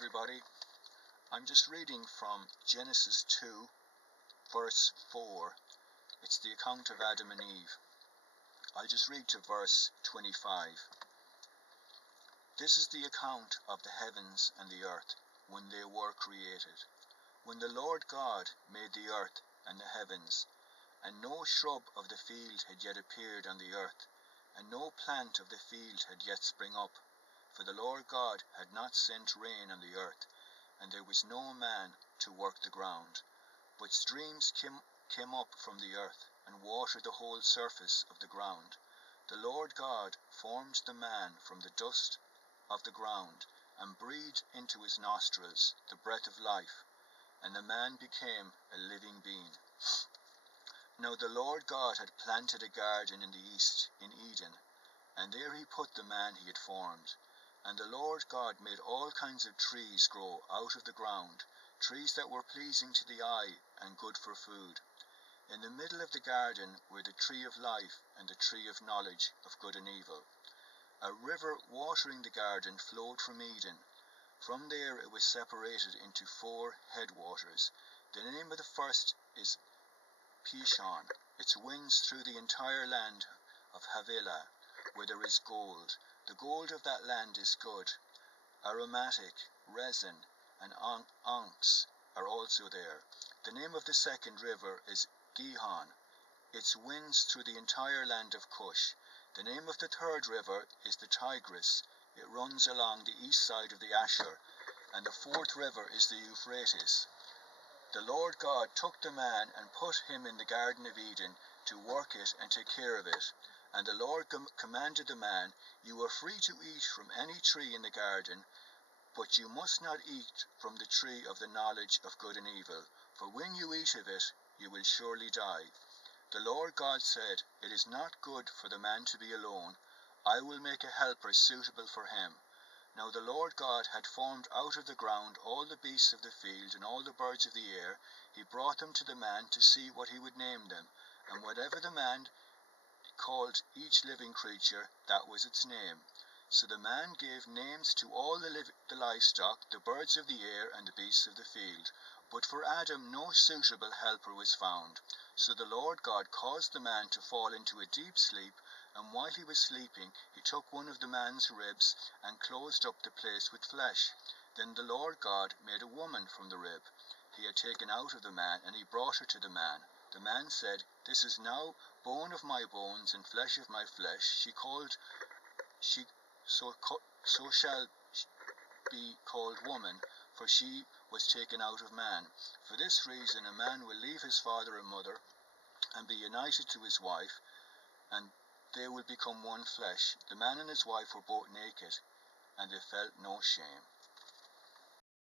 everybody. I'm just reading from Genesis 2, verse 4. It's the account of Adam and Eve. I'll just read to verse 25. This is the account of the heavens and the earth when they were created. When the Lord God made the earth and the heavens, and no shrub of the field had yet appeared on the earth, and no plant of the field had yet sprung up, for the Lord God had not sent rain on the earth, and there was no man to work the ground. But streams came up from the earth, and watered the whole surface of the ground. The Lord God formed the man from the dust of the ground, and breathed into his nostrils the breath of life, and the man became a living being. Now the Lord God had planted a garden in the east, in Eden, and there he put the man he had formed. And the Lord God made all kinds of trees grow out of the ground, trees that were pleasing to the eye and good for food. In the middle of the garden were the tree of life and the tree of knowledge of good and evil. A river watering the garden flowed from Eden. From there it was separated into 4 headwaters. The name of the first is Pishon. It winds through the entire land of Havilah, where there is gold. The gold of that land is good. Aromatic, resin, and onyx are also there. The name of the second river is Gihon. It winds through the entire land of Cush. The name of the third river is the Tigris. It runs along the east side of the Asher. And the fourth river is the Euphrates. The Lord God took the man and put him in the Garden of Eden to work it and take care of it. And the Lord commanded the man, "You are free to eat from any tree in the garden, but you must not eat from the tree of the knowledge of good and evil, for when you eat of it, you will surely die." The Lord God said, "It is not good for the man to be alone. I will make a helper suitable for him." Now the Lord God had formed out of the ground all the beasts of the field and all the birds of the air. He brought them to the man to see what he would name them. And whatever the man called each living creature, that was its name. So the man gave names to all the livestock, the birds of the air, and the beasts of the field. But for Adam no suitable helper was found. So the Lord God caused the man to fall into a deep sleep, and while he was sleeping, he took one of the man's ribs and closed up the place with flesh. Then the Lord God made a woman from the rib he had taken out of the man, and he brought her to the man. The man said, "This is now bone of my bones and flesh of my flesh. So shall be called woman, for she was taken out of man. For this reason a man will leave his father and mother and be united to his wife, and they will become one flesh." The man and his wife were both naked, and they felt no shame.